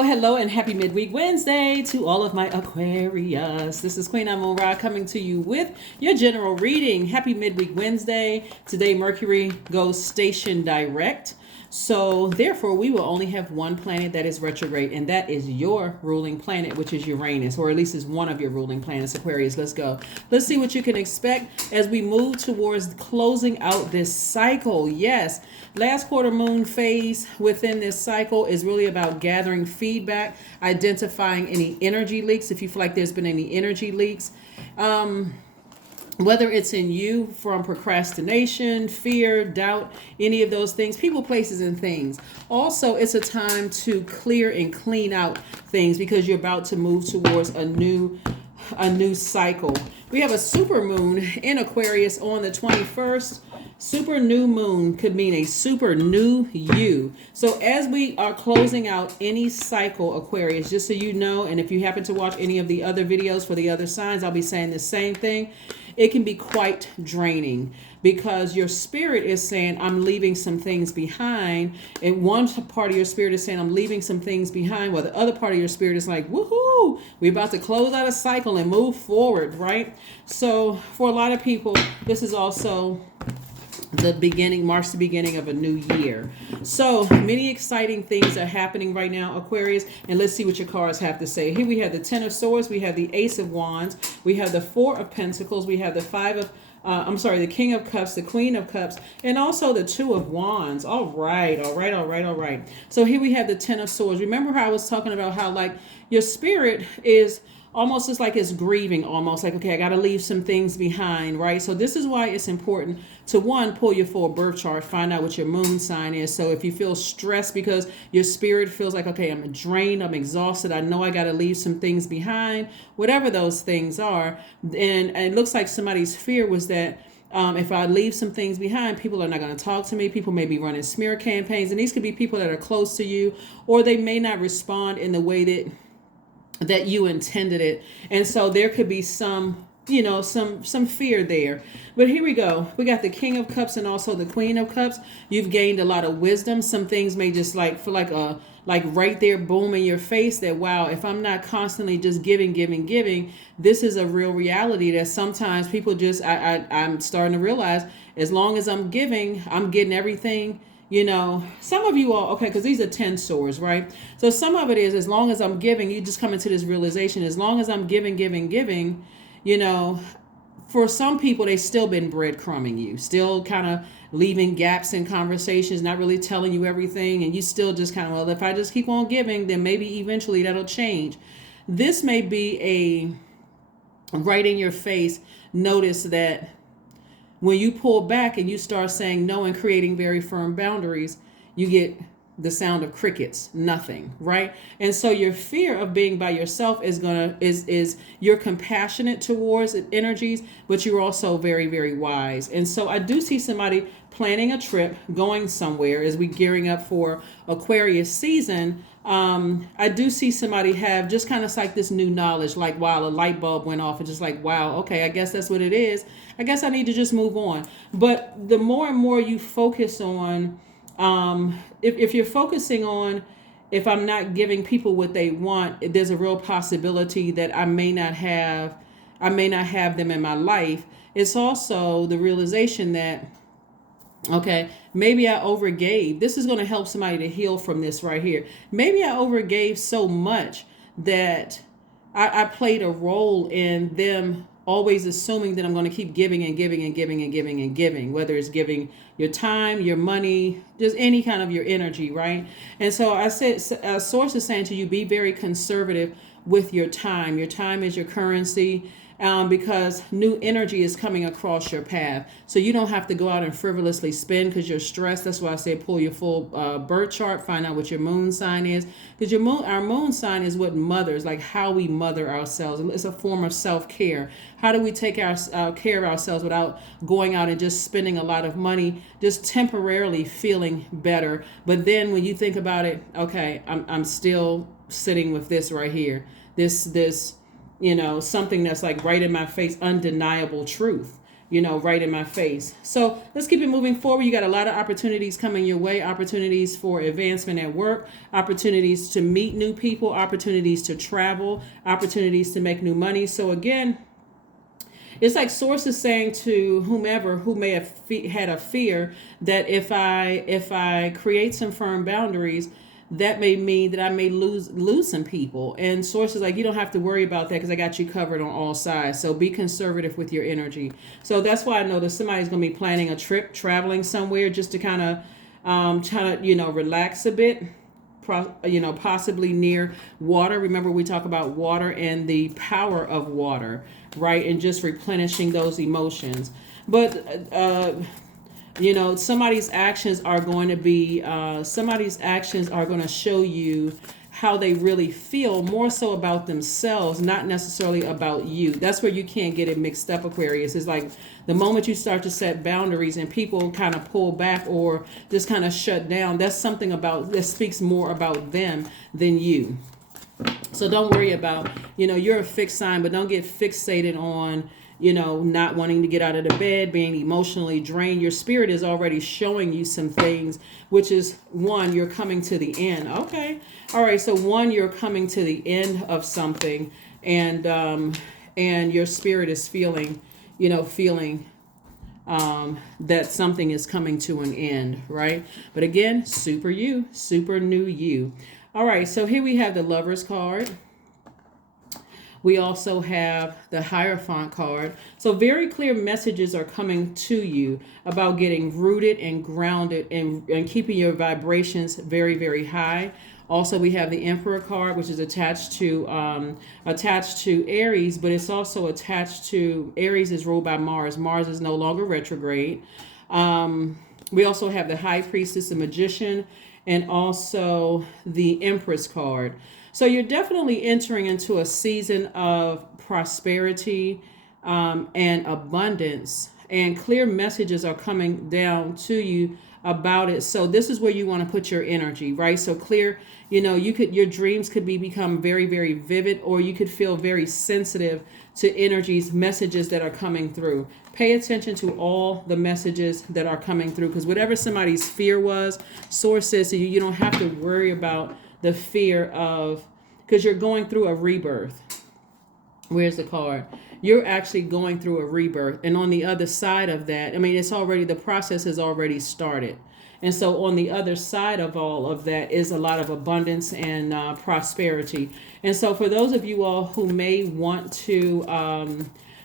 Hello, and happy Midweek Wednesday to all of my Aquarius. This is Queen Amun Ra coming to you with your general reading. Happy Midweek Wednesday. Today, Mercury goes station direct. So, therefore, we will only have one planet that is retrograde, and that is your ruling planet, which is Uranus, or at least is one of your ruling planets, Aquarius. Let's go. Let's see what you can expect as we move towards closing out this cycle. Yes, last quarter moon phase within this cycle is really about gathering feedback, identifying any energy leaks, if you feel like there's been any energy leaks. Whether it's in you from procrastination, fear, doubt, any of those things, people, places, and things. Also, it's a time to clear and clean out things because you're about to move towards a new cycle. We have a super moon in Aquarius on the 21st. Super new moon could mean a super new you. So as we are closing out any cycle, Aquarius, just so you know, and if you happen to watch any of the other videos for the other signs, I'll be saying the same thing. It can be quite draining because your spirit is saying, I'm leaving some things behind. And one part of your spirit is saying, I'm leaving some things behind. While the other part of your spirit is like, woohoo, we're about to close out a cycle and move forward, right? So for a lot of people, this is also marks the beginning of a new year. So many exciting things are happening right now, Aquarius, and let's see what your cards have to say. Here we have the Ten of Swords, we have the Ace of Wands, we have the Four of Pentacles, we have the the King of Cups, the Queen of Cups, and also the Two of Wands. All right. So here we have the Ten of Swords. Remember how I was talking about how like your spirit is almost just like it's grieving, almost like, okay, I got to leave some things behind, right? So this is why it's important to, one, pull your full birth chart, find out what your moon sign is. So if you feel stressed because your spirit feels like, okay, I'm drained, I'm exhausted, I know I got to leave some things behind, whatever those things are. And it looks like somebody's fear was that if I leave some things behind, people are not going to talk to me. People may be running smear campaigns, and these could be people that are close to you, or they may not respond in the way that you intended it. And so there could be some fear there. But here we go. We got the King of Cups and also the Queen of Cups. You've gained a lot of wisdom. Some things may just like feel like right there, boom in your face that, wow, if I'm not constantly just giving, this is a real reality that sometimes people just, I'm starting to realize as long as I'm giving, I'm getting everything. Some of you all, okay, because these are 10 swords, right? So some of it is, as long as I'm giving, you just come into this realization, as long as I'm giving, for some people, they've still been breadcrumbing you, still kind of leaving gaps in conversations, not really telling you everything. And you still just kind of, well, if I just keep on giving, then maybe eventually that'll change. This may be a right in your face notice that when you pull back and you start saying no and creating very firm boundaries, you get the sound of crickets, nothing, right? And so your fear of being by yourself is you're compassionate towards energies, but you're also very, very wise. And so I do see somebody planning a trip, going somewhere as we gearing up for Aquarius season. I do see somebody have just kind of like this new knowledge, like, wow, a light bulb went off and just like, wow, okay, I guess that's what it is. I guess I need to just move on. But the more and more you focus on, if you're focusing on, if I'm not giving people what they want, there's a real possibility that I may not have them in my life. It's also the realization that, okay, maybe I overgave. This is going to help somebody to heal from this right here. Maybe I overgave so much that I played a role in them always assuming that I'm going to keep giving, whether it's giving your time, your money, just any kind of your energy, right? And so I said, a source is saying to you, be very conservative with your time. Your time is your currency. Because new energy is coming across your path. So you don't have to go out and frivolously spend because you're stressed. That's why I say pull your full birth chart, find out what your moon sign is. Because our moon sign is what mothers, like how we mother ourselves. It's a form of self-care. How do we take care of ourselves without going out and just spending a lot of money, just temporarily feeling better? But then when you think about it, okay, I'm still sitting with this right here. This something that's like right in my face, undeniable truth. right in my face. So let's keep it moving forward. You got a lot of opportunities coming your way, opportunities for advancement at work, opportunities to meet new people, opportunities to travel, opportunities to make new money. So again, it's like source is saying to whomever who may have had a fear that if I create some firm boundaries, that may mean that I may lose some people. And source is like, you don't have to worry about that because I got you covered on all sides. So be conservative with your energy. So that's why I know that somebody's going to be planning a trip, traveling somewhere just to kind of relax a bit. Possibly near water. Remember, we talk about water and the power of water, right? And just replenishing those emotions. But somebody's actions are going to show you how they really feel, more so about themselves, not necessarily about you. That's where you can't get it mixed up, Aquarius. It's like the moment you start to set boundaries and people kind of pull back or just kind of shut down, that's something that speaks more about them than you. So don't worry about, you're a fixed sign, but don't get fixated on, not wanting to get out of the bed, being emotionally drained. Your spirit is already showing you some things, which is one, you're coming to the end. Okay. All right. So one, you're coming to the end of something, and your spirit is feeling that something is coming to an end, right? But again, super new you. All right. So here we have the Lovers card. We also have the Hierophant card. So very clear messages are coming to you about getting rooted and grounded and keeping your vibrations very, very high. Also, we have the Emperor card, which is attached to Aries, but it's also attached to Aries is ruled by Mars. Mars is no longer retrograde. We also have the High Priestess, the Magician, and also the Empress card. So you're definitely entering into a season of prosperity and abundance, and clear messages are coming down to you about it. So this is where you want to put your energy, right? So clear, your dreams could become very, very vivid, or you could feel very sensitive to energies, messages that are coming through. Pay attention to all the messages that are coming through, because whatever somebody's fear was, source says to you, you don't have to worry about the fear of, because you're going through a rebirth. Where's the card? You're actually going through a rebirth. And on the other side of that, the process has already started. And so on the other side of all of that is a lot of abundance and prosperity. And so for those of you all who may want to,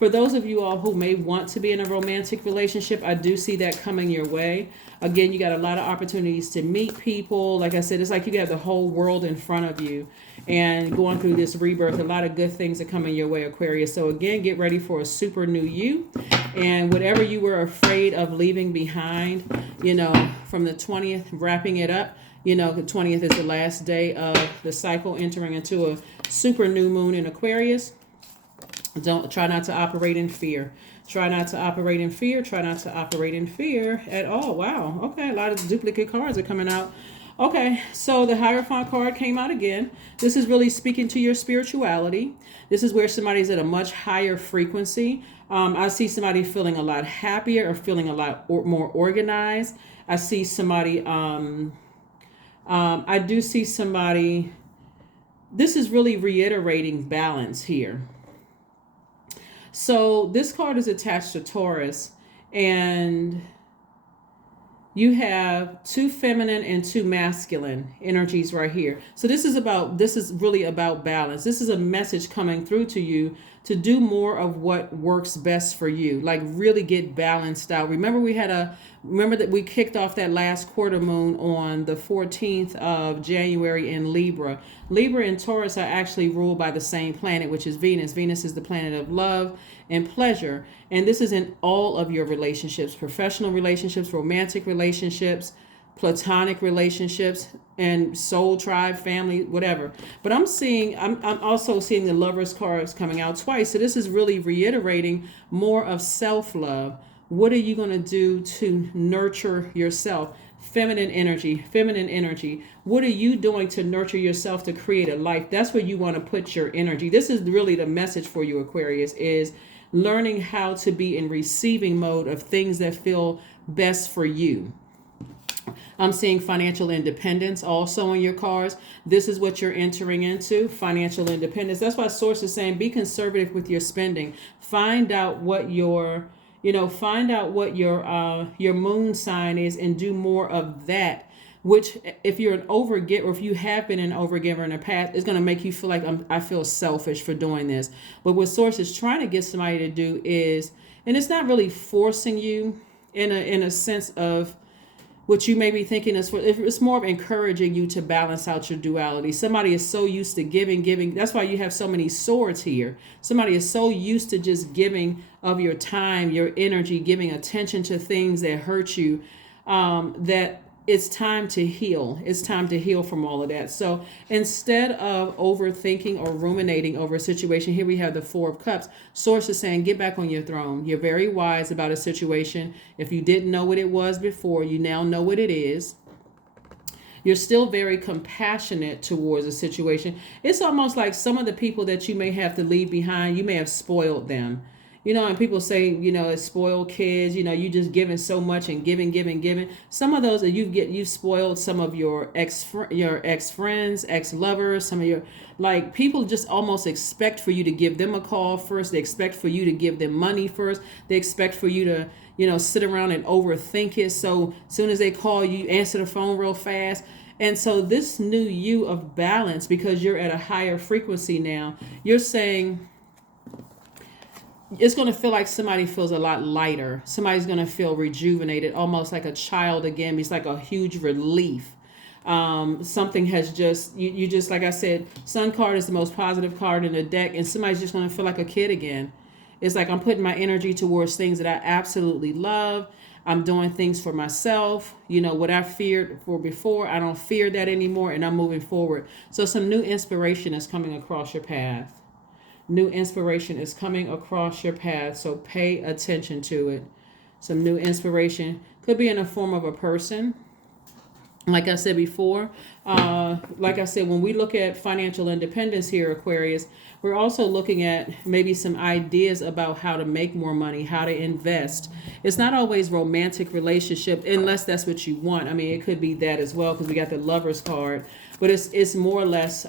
be in a romantic relationship, I do see that coming your way. Again, you got a lot of opportunities to meet people. Like I said, it's like you got the whole world in front of you, and going through this rebirth, a lot of good things are coming your way, Aquarius. So again, get ready for a super new you, and whatever you were afraid of leaving behind, from the 20th, wrapping it up, the 20th is the last day of the cycle, entering into a super new moon in Aquarius. Try not to operate in fear. Try not to operate in fear. Try not to operate in fear at all. Wow. Okay. A lot of duplicate cards are coming out. Okay. So the Hierophant card came out again. This is really speaking to your spirituality. This is where somebody's at a much higher frequency. I see somebody feeling a lot happier or feeling a lot more organized. I see somebody, I do see somebody, this is really reiterating balance here. So this card is attached to Taurus, and you have 2 feminine and 2 masculine energies right here. So this is really about balance. This is a message coming through to you to do more of what works best for you, like really get balanced out. Remember that we kicked off that last quarter moon on the 14th of January in Libra. Libra and Taurus are actually ruled by the same planet, which is Venus. Venus is the planet of love and pleasure. And this is in all of your relationships, professional relationships, romantic relationships, platonic relationships, and soul tribe, family, whatever. But I'm also seeing the Lovers cards coming out twice. So this is really reiterating more of self-love. What are you going to do to nurture yourself? Feminine energy. What are you doing to nurture yourself to create a life? That's where you want to put your energy. This is really the message for you, Aquarius, is learning how to be in receiving mode of things that feel best for you. I'm seeing financial independence also on your cards. This is what you're entering into, financial independence. That's why Source is saying be conservative with your spending. Find out what find out what your moon sign is and do more of that. Which, if you're an overgiver, or if you have been an overgiver in the past, it's going to make you feel like I feel selfish for doing this. But what Source is trying to get somebody to do is, and it's not really forcing you in a sense of what you may be thinking is for, it's more of encouraging you to balance out your duality. Somebody is so used to giving. That's why you have so many swords here. Somebody is so used to just giving of your time, your energy, giving attention to things that hurt you, that it's time to heal. It's time to heal from all of that. So instead of overthinking or ruminating over a situation, here we have the Four of Cups. Source is saying, get back on your throne. You're very wise about a situation. If you didn't know what it was before, you now know what it is. You're still very compassionate towards a situation. It's almost like some of the people that you may have to leave behind, you may have spoiled them. And people say, it's spoiled kids, you just giving so much and giving. Some of those that you've spoiled some of your ex-friends, ex-lovers, some of your, like, people just almost expect for you to give them a call first. They expect for you to give them money first. They expect for you to, sit around and overthink it. So as soon as they call you, answer the phone real fast. And so this new you of balance, because you're at a higher frequency now, you're saying, it's going to feel like somebody feels a lot lighter. Somebody's going to feel rejuvenated, almost like a child again. It's like a huge relief. Something has just, you just, like I said, Sun card is the most positive card in the deck, and somebody's just going to feel like a kid again. It's like I'm putting my energy towards things that I absolutely love. I'm doing things for myself. What I feared for before, I don't fear that anymore, and I'm moving forward. So some new inspiration is coming across your path. New inspiration is coming across your path, so pay attention to it. Some new inspiration could be in the form of a person. Like I said before, when we look at financial independence here, Aquarius, we're also looking at maybe some ideas about how to make more money, how to invest. It's not always romantic relationship, unless that's what you want. I mean, it could be that as well, because we got the Lovers card, but it's more or less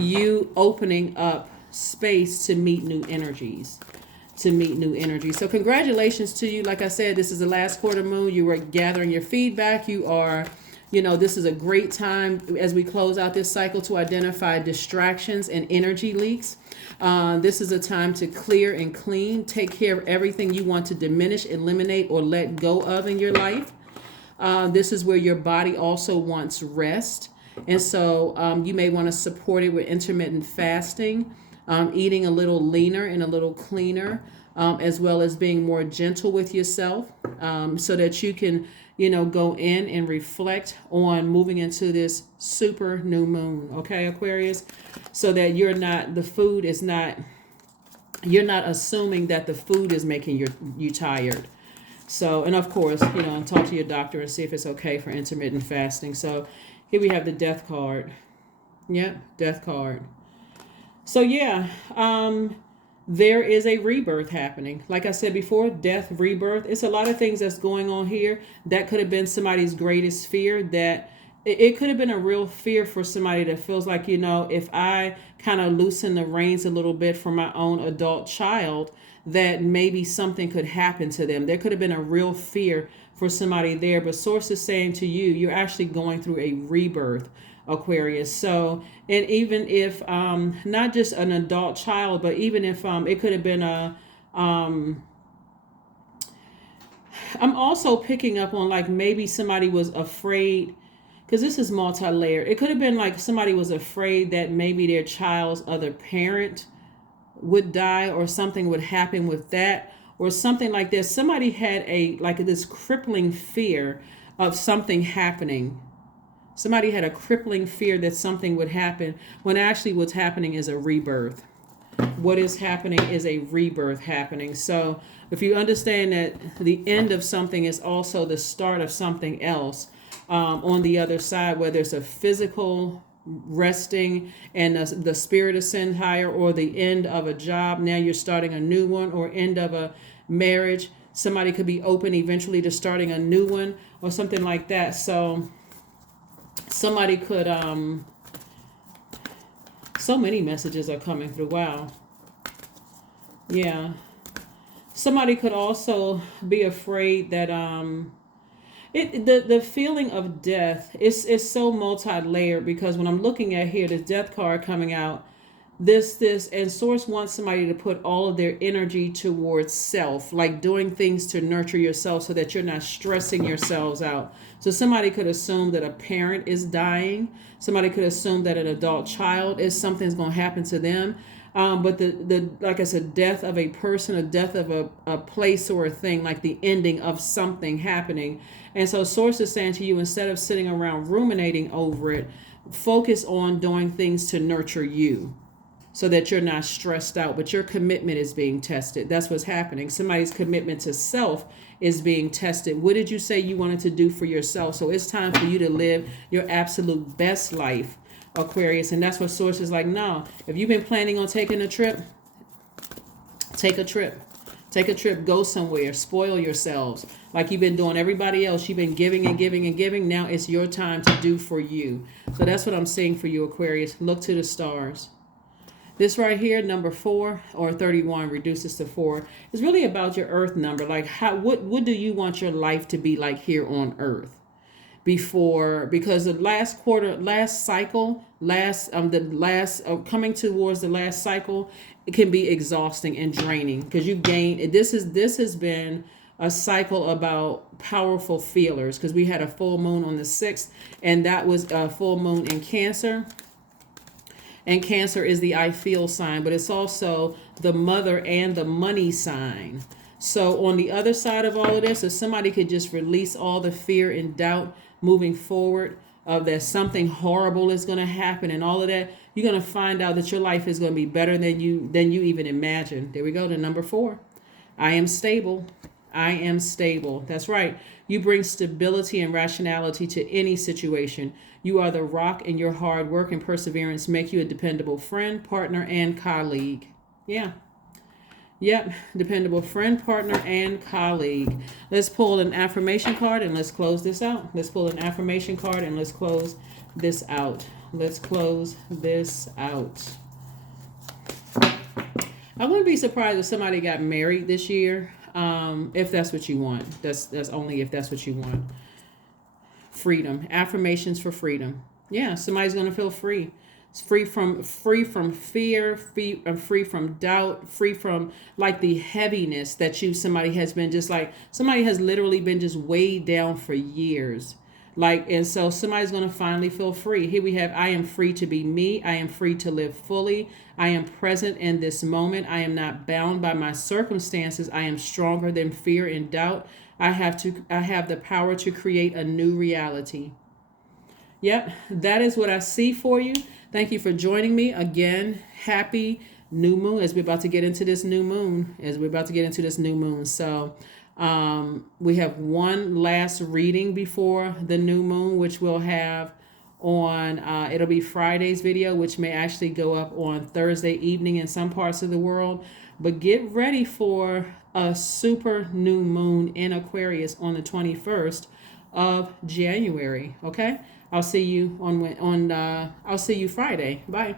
you opening up space to meet new energies. So congratulations to you. Like I said, this is the last quarter moon. You are gathering your feedback. You are, this is a great time as we close out this cycle to identify distractions and energy leaks. This is a time to clear and clean, take care of everything you want to diminish, eliminate, or let go of in your life. This is where your body also wants rest. And so you may want to support it with intermittent fasting, eating a little leaner and a little cleaner, as well as being more gentle with yourself, so that you can, go in and reflect on moving into this super new moon. Okay, Aquarius, so that you're not assuming that the food is making you tired. So, and of course, talk to your doctor and see if it's okay for intermittent fasting. So here we have the Death card. Yep, Death card. So yeah, there is a rebirth happening. Like I said before, death, rebirth. It's a lot of things that's going on here. That could have been somebody's greatest fear. That it could have been a real fear for somebody that feels like, if I kind of loosen the reins a little bit for my own adult child, that maybe something could happen to them. There could have been a real fear for somebody there. But Source is saying to you, you're actually going through a rebirth, Aquarius. So, and even if not just an adult child, but even if it could have been I'm also picking up on, like, maybe somebody was afraid, because this is multi-layered. It could have been like somebody was afraid that maybe their child's other parent would die, or something would happen with that, or something like this. Somebody had this crippling fear of something happening. Somebody had a crippling fear that something would happen, when actually what's happening is a rebirth. What is happening is a rebirth happening. So if you understand that the end of something is also the start of something else, on the other side, whether it's a physical resting and the spirit ascend higher, or the end of a job. Now you're starting a new one, or end of a marriage. Somebody could be open eventually to starting a new one or something like that. So somebody could, so many messages are coming through. Wow. Yeah. Somebody could also be afraid that, the feeling of death is so multi-layered, because when I'm looking at here, the death card coming out, this and source wants somebody to put all of their energy towards self, like doing things to nurture yourself so that you're not stressing yourselves out. So somebody could assume that a parent is dying. Somebody could assume that an adult child is, something's going to happen to them. But the like I said, death of a person, a death of a place or a thing, like the ending of something happening. And so source is saying to you, instead of sitting around ruminating over it, focus on doing things to nurture you, so that you're not stressed out, but your commitment is being tested. That's what's happening. Somebody's commitment to self is being tested. What did you say you wanted to do for yourself? So it's time for you to live your absolute best life, Aquarius. And that's what source is like, no, if you've been planning on taking a trip, take a trip. Take a trip, go somewhere, spoil yourselves. Like you've been doing everybody else. You've been giving and giving and giving. Now it's your time to do for you. So that's what I'm seeing for you, Aquarius. Look to the stars. This right here, number 4 or 31, reduces to 4, is really about your earth number. Like what do you want your life to be like here on earth? Because the last quarter, last cycle, coming towards the last cycle, it can be exhausting and draining, because you gain, this has been a cycle about powerful feelers, because we had a full moon on the 6th, and that was a full moon in Cancer. And Cancer is the I feel sign, but it's also the mother and the money sign. So on the other side of all of this, if somebody could just release all the fear and doubt moving forward of that something horrible is going to happen and all of that, you're going to find out that your life is going to be better than you even imagined. There we go to number 4. I am stable. I am stable. That's right. You bring stability and rationality to any situation. You are the rock, and your hard work and perseverance make you a dependable friend, partner, and colleague. Yeah. Yep. Dependable friend, partner, and colleague. Let's pull an affirmation card and let's close this out. Let's pull an affirmation card and let's close this out. Let's close this out. I wouldn't be surprised if somebody got married this year. If that's what you want. That's only if that's what you want. Freedom. Affirmations for freedom. Yeah, somebody's going to feel free. It's free from fear, free from doubt, free from like the heaviness that somebody has been just like, somebody has literally been just weighed down for years. Like, and so somebody's going to finally feel free. Here we have, I am free to be me. I am free to live fully. I am present in this moment. I am not bound by my circumstances. I am stronger than fear and doubt. I have the power to create a new reality. Yep, that is what I see for you. Thank you for joining me again. Happy new moon as we're about to get into this new moon. So we have one last reading before the new moon, which we'll have on, it'll be Friday's video, which may actually go up on Thursday evening in some parts of the world. But get ready for a super new moon in Aquarius on the 21st of January. Okay, I'll see you I'll see you Friday. Bye.